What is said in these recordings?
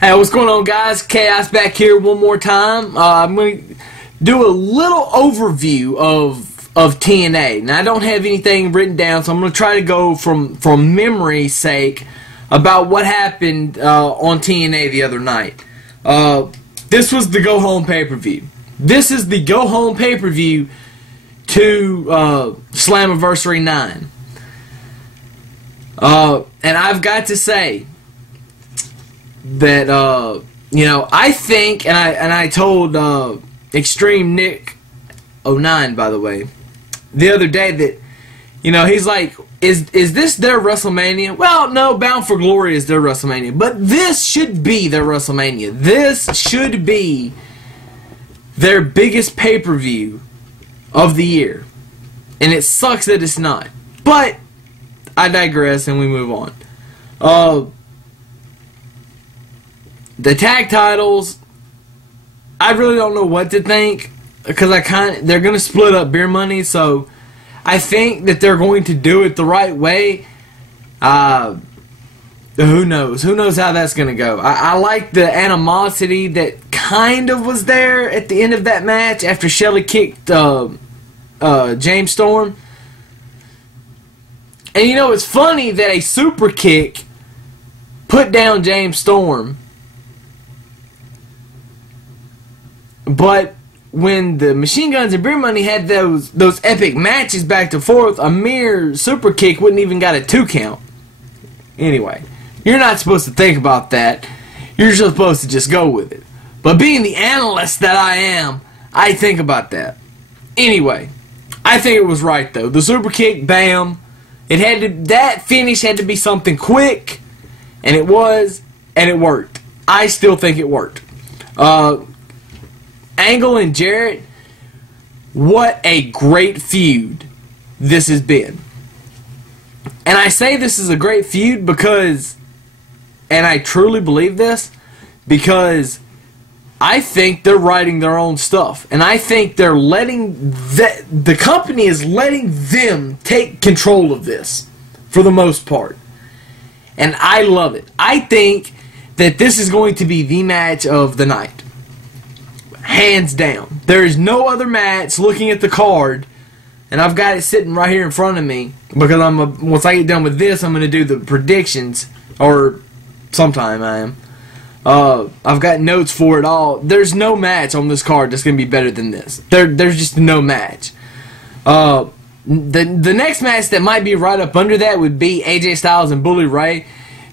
Hey, what's going on, guys? Chaos back here one more time. I'm going to do a little overview of TNA. Now, I don't have anything written down, so I'm going to try to go from memory's sake about what happened on TNA the other night. This was the go-home pay-per-view. This is the go-home pay-per-view to Slammiversary 9. And I've got to say that you know, I think, and I told Extreme Nick 09, by the way, the other day that, you know, he's like, is this their WrestleMania? Well, no, Bound for Glory is their WrestleMania, but this should be their WrestleMania. This should be their biggest pay-per-view of the year, and it sucks that it's not. But I digress, and we move on. The tag titles, I really don't know what to think, because they're going to split up beer money, so I think that they're going to do it the right way. Who knows? Who knows how that's going to go? I like the animosity that kind of was there at the end of that match after Shelly kicked James Storm. And you know, it's funny that a super kick put down James Storm, but when the Machine Guns and Beer Money had those epic matches back and forth, a mere super kick wouldn't even got a 2 count. Anyway, you're not supposed to think about that. You're just supposed to just go with it. But being the analyst that I am, I think about that. Anyway, I think it was right though. The super kick, bam. That finish had to be something quick, and it was, and it worked. I still think it worked. Angle and Jarrett, what a great feud this has been. And I say this is a great feud because, and I truly believe this, because I think they're writing their own stuff. And I think they're letting, the company is letting them take control of this for the most part. And I love it. I think that this is going to be the match of the night. Hands down. There is no other match looking at the card, and I've got it sitting right here in front of me, because once I get done with this, I'm going to do the predictions, or sometime I am. I've got notes for it all. There's no match on this card that's going to be better than this. There's just no match. The next match that might be right up under that would be AJ Styles and Bully Ray.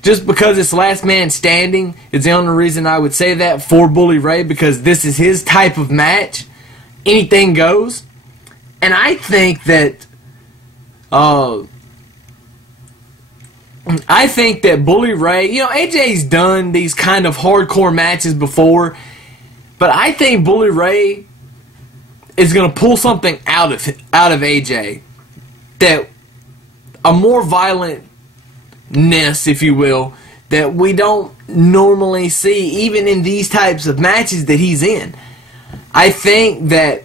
Just because it's last man standing is the only reason I would say that for Bully Ray, because this is his type of match. Anything goes. And I think that Bully Ray, you know, AJ's done these kind of hardcore matches before, but I think Bully Ray is going to pull something out of AJ, that a more violentness, if you will, that we don't normally see even in these types of matches that he's in. I think that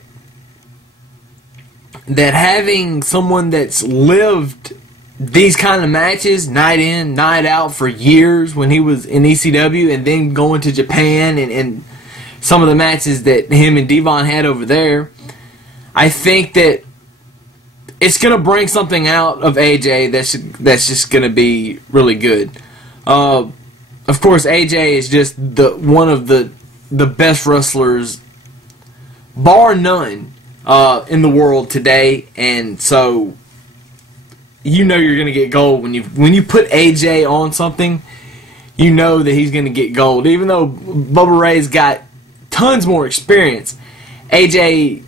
having someone that's lived these kind of matches night in, night out for years when he was in ECW, and then going to Japan and some of the matches that him and Devon had over there, I think that it's going to bring something out of AJ that's just going to be really good. Of course, AJ is just one of the best wrestlers, bar none, in the world today, and so you know you're going to get gold when you put AJ on something. You know that he's going to get gold, even though Bubba Ray's got tons more experience. AJ,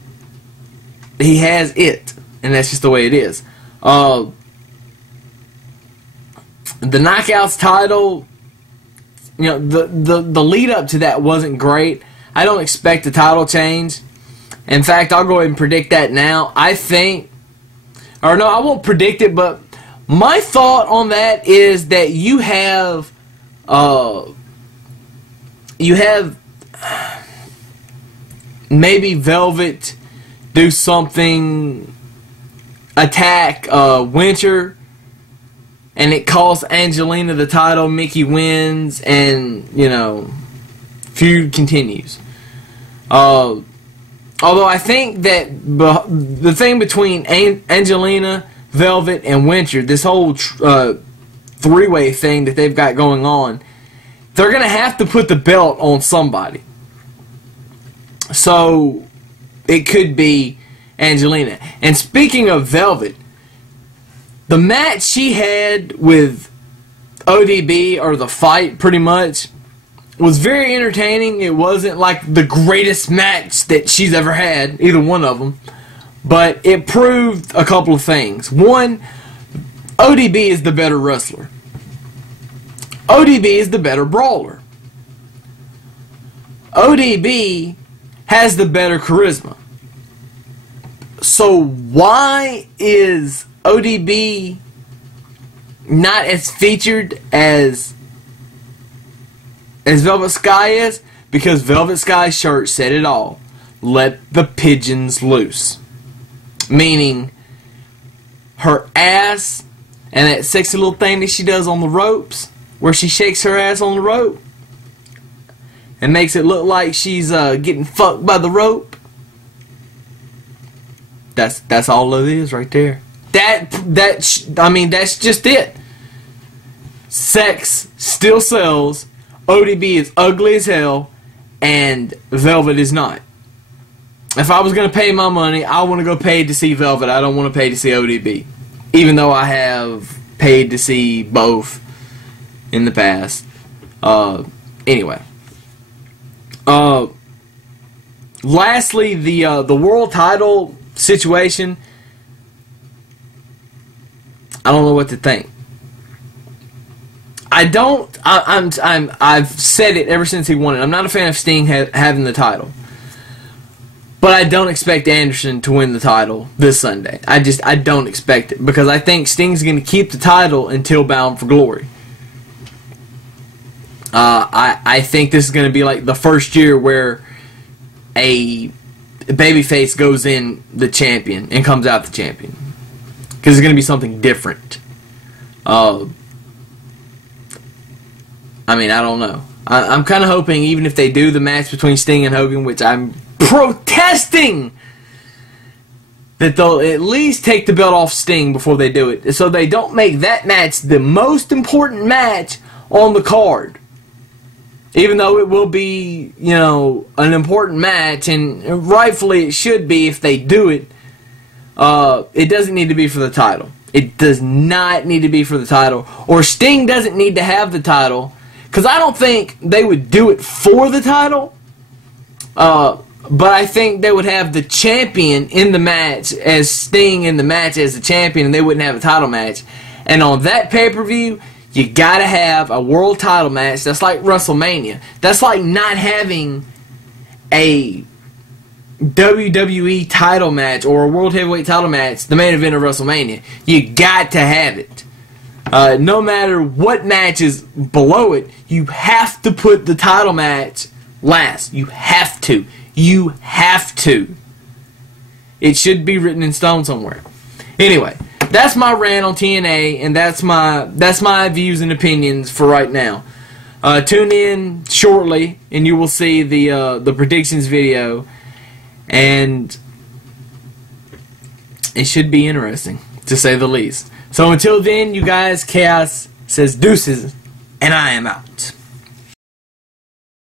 he has it. And that's just the way it is. The Knockouts title, you know, the lead up to that wasn't great. I don't expect a title change. In fact, I'll go ahead and predict that now. I think, or no, I won't predict it, but my thought on that is that you have maybe Velvet do something, attack Winter, and it costs Angelina the title. Mickey wins, and, you know, feud continues. Although I think that the thing between Angelina, Velvet, and Winter, this whole three-way thing that they've got going on, they're going to have to put the belt on somebody. So it could be Angelina. And speaking of Velvet, the match she had with ODB, or the fight pretty much, was very entertaining. It wasn't like the greatest match that she's ever had, either one of them, but it proved a couple of things. One, ODB is the better wrestler. ODB is the better brawler. ODB has the better charisma. So why is ODB not as featured as Velvet Sky is? Because Velvet Sky's shirt said it all. Let the pigeons loose. Meaning, her ass and that sexy little thing that she does on the ropes, where she shakes her ass on the rope and makes it look like she's getting fucked by the rope. That's all it is right there. I mean, that's just it. Sex still sells. ODB is ugly as hell, and Velvet is not. If I was going to pay my money, I want to go pay to see Velvet. I don't want to pay to see ODB. Even though I have paid to see both in the past. Anyway. Lastly, the world title situation. I don't know what to think. I've said it ever since he won it. I'm not a fan of Sting having the title. But I don't expect Anderson to win the title this Sunday. I don't expect it. Because I think Sting's going to keep the title until Bound for Glory. I think this is going to be like the first year where a babyface goes in the champion and comes out the champion. Because it's going to be something different. I mean, I don't know. I'm kind of hoping, even if they do the match between Sting and Hogan, which I'm protesting, that they'll at least take the belt off Sting before they do it, so they don't make that match the most important match on the card. Even though it will be, you know, an important match, and rightfully it should be if they do it, it doesn't need to be for the title. It does not need to be for the title. Or Sting doesn't need to have the title, because I don't think they would do it for the title. But I think they would have the champion in the match as Sting in the match as the champion, and they wouldn't have a title match. And on that pay-per-view, you gotta have a world title match. That's like WrestleMania. That's like not having a WWE title match or a World Heavyweight title match, the main event of WrestleMania. You got to have it. No matter what match is below it, you have to put the title match last. You have to. You have to. It should be written in stone somewhere. Anyway, that's my rant on TNA, and that's my views and opinions for right now. Tune in shortly, and you will see the predictions video, and it should be interesting, to say the least. So until then, you guys, Chaos says deuces, and I am out.